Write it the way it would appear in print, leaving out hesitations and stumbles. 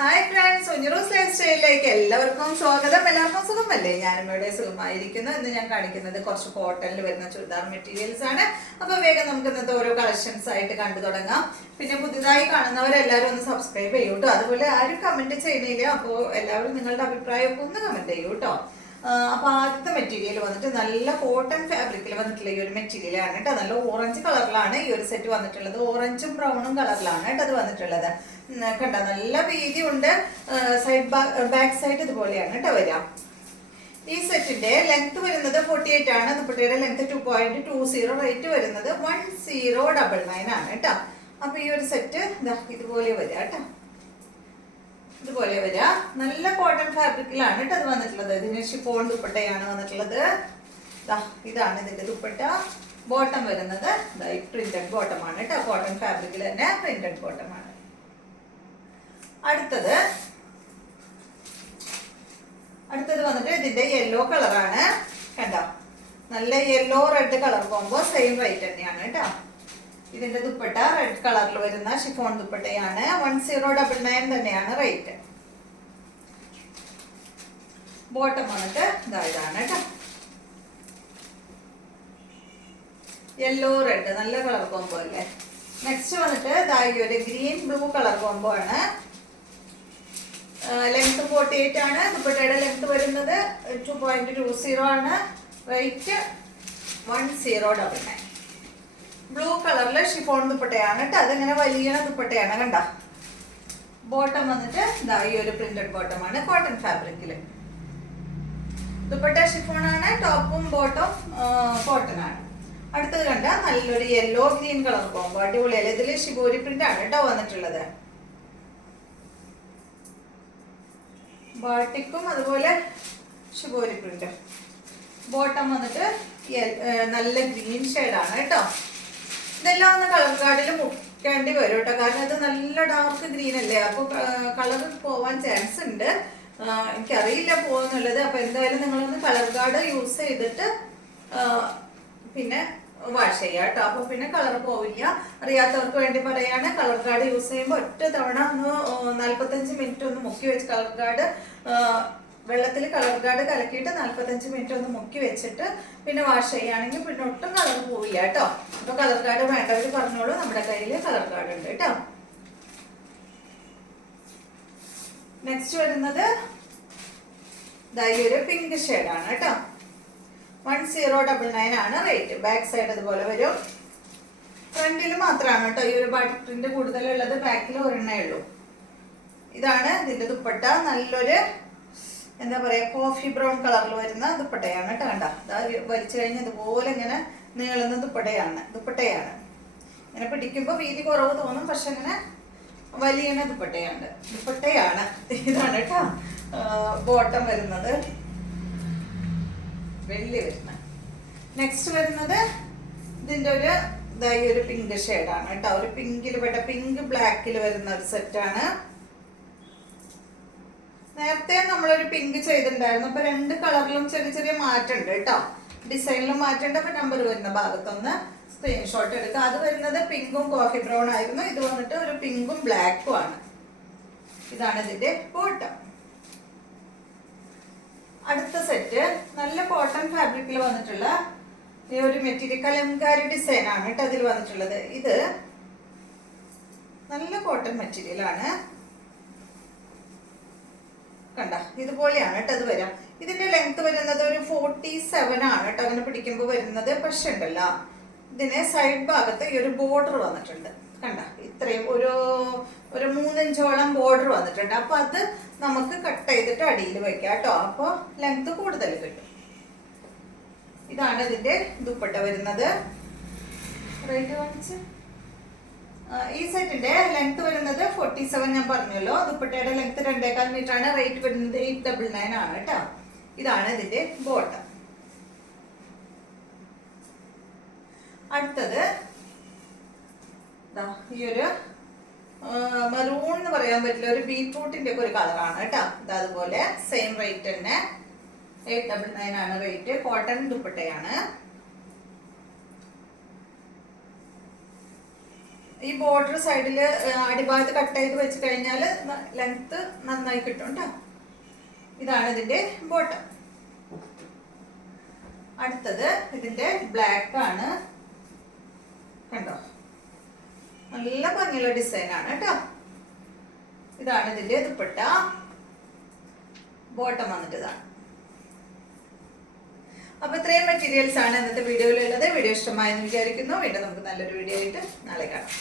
Hi friends, ഉഞ്ഞറൂസ് life സ്റ്റൈലിലേക്ക് എല്ലാവർക്കും സ്വാഗതം. എല്ലാവർക്കും സുഖമല്ലേ? ഞാനും ഇവിടെ സുഖമായിരിക്കുന്നു. ഇന്ന് ഞാൻ കാണിക്കുന്നത് കുറച്ച് കോട്ടണിൽ വരുന്ന ചുരിദാർ മെറ്റീരിയൽസ് ആണ്. അപ്പോൾ വേഗം നമുക്ക് ഇന്നത്തെ ഓരോ കളക്ഷൻസ് ആയിട്ട് കണ്ടു തുടങ്ങാം. പിന്നെ പുതിയതായി കാണുന്നവരെല്ലാവരും ഒന്ന് സബ്സ്ക്രൈബ് ചെയ്യൂ കേട്ടോ. അതുപോലെ ആരും കമന്റ് ചെയ്യുന്നില്ല, അപ്പോൾ എല്ലാവരും നിങ്ങളുടെ അഭിപ്രായമൊക്കെ ഒന്ന് കമന്റ് ചെയ്യൂ കേട്ടോ. അപ്പൊ ആദ്യത്തെ മെറ്റീരിയൽ വന്നിട്ട് നല്ല കോട്ടൺ ഫാബ്രിക്കിൽ വന്നിട്ടുള്ള ഈ ഒരു മെറ്റീരിയൽ ആണ് കേട്ടോ. നല്ല ഓറഞ്ച് കളറിലാണ് ഈ ഒരു സെറ്റ് വന്നിട്ടുള്ളത്. ഓറഞ്ചും ബ്രൗണും കളറിലാണ് കേട്ടോ അത് വന്നിട്ടുള്ളത്. കണ്ട നല്ല വീതി ഉണ്ട്. ബാക്ക് സൈഡ് ഇതുപോലെയാണ് കേട്ടോ വരാം. ഈ സെറ്റിന്റെ ലെങ്ത് വരുന്നത് 48 ആണ്. ദുപ്പട്ടയുടെ ലെങ്ത് 2.20, റേറ്റ് വരുന്നത് 1099 ആണ് കേട്ടോ. അപ്പൊ ഈ ഒരു സെറ്റ് ഇതുപോലെ വരാം കേട്ടോ. ഇതുപോലെ വരാ. നല്ല കോട്ടൺ ഫാബ്രിക്കിലാണ് കേട്ടോ അത് വന്നിട്ടുള്ളത്. ഇതിന് ഷിഫോൺ ദുപ്പട്ടയാണ് വന്നിട്ടുള്ളത്. ഇതാണ് ഇതിന്റെ ദുപ്പട്ട. ബോട്ടം വരുന്നത് പ്രിന്റഡ് ബോട്ടം ആണ് കേട്ടോ. കോട്ടൺ ഫാബ്രിക്കിൽ തന്നെ പ്രിന്റഡ് ബോട്ടം ആണ്. അടുത്തത് വന്നിട്ട് ഇതിന്റെ യെല്ലോ കളറാണ്. കണ്ടോ, നല്ല യെല്ലോ റെഡ് കളർ പോകുമ്പോൾ സെയിം റേറ്റ് തന്നെയാണ് കേട്ടോ. ഇതിന്റെ ദുപ്പട്ട റെഡ് കളറിൽ വരുന്ന ഷിഫോൺ ദുപ്പട്ടയാണ്. 1099 തന്നെയാണ് റേറ്റ്. ബോട്ടം വന്നിട്ട് ഇതാണ് കേട്ടോ. യെല്ലോ റെഡ് നല്ല കളർ കോമ്പോ അല്ലേ. നെക്സ്റ്റ് വന്നിട്ട് ഒരു ഗ്രീൻ ബ്ലൂ കളർ കോമ്പോ ആണ്. ലെങ്ത് 48 ആണ്. ദുപ്പട്ടയുടെ ലെങ്ത് വരുന്നത് 2.20 ആണ്. റേറ്റ് 1099. ബ്ലൂ കളറില് ഷിഫോൺ ദുപ്പട്ടയാണ് കേട്ടോ. അതിങ്ങനെ വലിയ ദുപ്പട്ടയാണ് കണ്ട. ബോട്ടം വന്നിട്ട് ഈ ഒരു പ്രിന്റഡ് ബോട്ടം ആണ് കോട്ടൺ ഫാബ്രിക്കില്. ദുപ്പട്ട ഷിഫോൺ ആണ്. ടോപ്പും ബോട്ടം കോട്ടൺ ആണ്. അടുത്തത് കണ്ട നല്ലൊരു യെല്ലോ ഗ്രീൻ കളർ കോമ്പോ അടിപൊളിയല്ലേ. ഇതില് ഷിബോരി പ്രിന്റ് ആണ് കേട്ടോ വന്നിട്ടുള്ളത്. ബാട്ടിക്കും അതുപോലെ ഷിബോരി പ്രിന്റ്. ബോട്ടം വന്നിട്ട് നല്ല ഗ്രീൻ ഷെയ്ഡാണ് കേട്ടോ. ഇതെല്ലാം ഒന്ന് കളർ കാർഡിൽ മുക്കേണ്ടി വരും കേട്ടോ. കാരണം ഇത് നല്ല ഡാർക്ക് ഗ്രീൻ അല്ലേ. അപ്പോൾ കളർ പോവാൻ ചാൻസ് ഉണ്ട്. എനിക്കറിയില്ല പോകുന്നുള്ളത്. അപ്പൊ എന്തായാലും നിങ്ങളൊന്ന് കളർ കാർഡ് യൂസ് ചെയ്തിട്ട് പിന്നെ വാഷ് ചെയ്യാം കേട്ടോ. അപ്പൊ പിന്നെ കളർ പോവില്ല. അറിയാത്തവർക്ക് വേണ്ടി പറയാണ്, കളർ കാർഡ് യൂസ് ചെയ്യുമ്പോൾ ഒറ്റ തവണ ഒന്ന് 45 മിനിറ്റ് ഒന്ന് മുക്കി വെച്ച് കളർ കാർഡ് വെള്ളത്തിൽ കളർ കാർഡ് കലക്കിയിട്ട് 45 മിനിറ്റ് ഒന്ന് മുക്കി വെച്ചിട്ട് പിന്നെ വാഷ് ചെയ്യുകയാണെങ്കിൽ പിന്നെ ഒട്ടും കളർ പോവില്ല കേട്ടോ. അപ്പൊ കളർ കാർഡ് വേണ്ടവർ പറഞ്ഞോളൂ, നമ്മുടെ കയ്യിൽ കളർ കാർഡ് ഉണ്ട് കേട്ടോ. നെക്സ്റ്റ് വരുന്നത് ഒരു പിങ്ക് ഷെയ്ഡാണ് കേട്ടോ. 1099 ആണ് റേറ്റ്. ബാക്ക് സൈഡ് ഇതുപോലെ വരും. ഫ്രണ്ടിൽ മാത്രമാണ് കേട്ടോ ഈ ഒരു ബാട്ടിക് പ്രിന്റ് കൂടുതലുള്ളത്. ബാക്കിൽ ഒരെണ്ണേ ഉള്ളൂ. ഇതാണ് ഇതിന്റെ ദുപ്പട്ട. നല്ലൊരു എന്താ പറയാ കോഫി ബ്രൗൺ കളറിൽ വരുന്ന ദുപ്പട്ടയാണ് കേട്ടോ. കണ്ട വലിച്ചു കഴിഞ്ഞ് ഇതുപോലെ ഇങ്ങനെ നീളുന്ന ദുപ്പട്ടയാണ്. ഇങ്ങനെ പിടിക്കുമ്പോൾ വീതി കുറവ് തോന്നും, പക്ഷെ ഇങ്ങനെ വലിയ ദുപ്പട്ടയാണ്. ഇതാണ് കേട്ടോ ബോട്ടം വരുന്നത്. വെള്ളി വരുന്ന. നെക്സ്റ്റ് വരുന്നത് ഇതിന്റെ ഒരു പിങ്ക് ഷെയ്ഡാണ് കേട്ടോ. ഒരു പിങ്കിൽ പെട്ട പിങ്ക് ബ്ലാക്കിൽ വരുന്ന ഒരു സെറ്റാണ്. നേരത്തെ നമ്മളൊരു പിങ്ക് ചെയ്തിട്ടുണ്ടായിരുന്നു. അപ്പൊ രണ്ട് കളറിലും ചെറിയ ചെറിയ മാറ്റമുണ്ട് കേട്ടോ. ഡിസൈനിലും മാറ്റമുണ്ട്. അപ്പൊ നമ്പർ വരുന്ന ഭാഗത്തൊന്ന് സ്ക്രീൻഷോട്ട് എടുക്കുക. അത് വരുന്നത് പിങ്കും കോഫി ബ്രൗൺ ആയിരുന്നു. ഇത് വന്നിട്ട് ഒരു പിങ്കും ബ്ലാക്കും ആണ്. ഇതാണ് ഇതിന്റെ ബോട്ടം. അടുത്ത സെറ്റ് നല്ല കോട്ടൺ ഫാബ്രിക്കിൽ വന്നിട്ടുള്ള ഈ ഒരു മെറ്റീരിയൽ കലംകാരി ഡിസൈൻ ആണ് കേട്ടോ അതിൽ വന്നിട്ടുള്ളത്. ഇത് നല്ല കോട്ടൺ മെറ്റീരിയൽ ആണ്. കണ്ട ഇതുപോലെയാണ് കേട്ടോ അത് വരാം. ഇതിന്റെ ലെങ്ത് വരുന്നത് ഒരു 47 ആണ് കേട്ടോ. അങ്ങനെ പിടിക്കുമ്പോൾ വരുന്നത്. പക്ഷെ ഉണ്ടല്ലോ ഇതിന് സൈഡ് ഭാഗത്ത് ഈ ഒരു ബോർഡർ വന്നിട്ടുണ്ട്. കണ്ട ഇത്രയും ഒരു 3 ഇഞ്ചോളം ബോർഡർ വന്നിട്ടുണ്ട്. അപ്പൊ അത് നമുക്ക് കട്ട് ചെയ്തിട്ട് അടിയിൽ വെക്കാം കേട്ടോ. അപ്പൊ ലെങ്ത് കൂടുതൽ കിട്ടും. ഇതാണ് ഇതിന്റെ ദുപ്പട്ട വരുന്നത്. റേറ്റ് കാണിച്ച് ഈ സെറ്റിന്റെ ലെങ്ത് വരുന്നത് 47 ഞാൻ പറഞ്ഞല്ലോ. ദുപ്പട്ടയുടെ ലെങ്ത് 2.25 മീറ്റർ ആണ്. റേറ്റ് വരുന്നത് 899 ആണ് കേട്ടോ. ഇതാണ് ഇതിന്റെ ബോട്ടം. അടുത്തത് ഈ ഒരു മെറൂൺ എന്ന് പറയാൻ പറ്റില്ല, ഒരു ബീട്രൂട്ടിന്റെ ഒക്കെ ഒരു കളറാണ് കേട്ടോ. അതുപോലെ സെയിം റേറ്റ് തന്നെ 899 ആണ് റേറ്റ്. കോട്ടൺ ദുപ്പട്ടയാണ്. ഈ ബോർഡർ സൈഡില് അടിഭാഗത്ത് കട്ട് ചെയ്ത് വെച്ച് കഴിഞ്ഞാൽ ലെങ്ത് നന്നായി കിട്ടും കേട്ടോ. ഇതാണ് ഇതിന്റെ ബോട്ടം. അടുത്തത് ഇതിന്റെ ബ്ലാക്ക് ആണ്. കണ്ടോ, നല്ല ഭംഗിയുള്ള ഡിസൈൻ ആണ് കേട്ടോ. ഇതാണ് ഇതിന്റെ ദുപ്പട്ട. ബോട്ടം വന്നിട്ട് ഇതാണ്. അപ്പൊ ഇത്രയും മെറ്റീരിയൽസ് ആണ് ഇന്നത്തെ വീഡിയോയിലുള്ളത്. വീഡിയോ ഇഷ്ടമായെന്ന് വിചാരിക്കുന്നു. വീണ്ടും നമുക്ക് നല്ലൊരു വീഡിയോ ആയിട്ട് നാളെ കാണാം.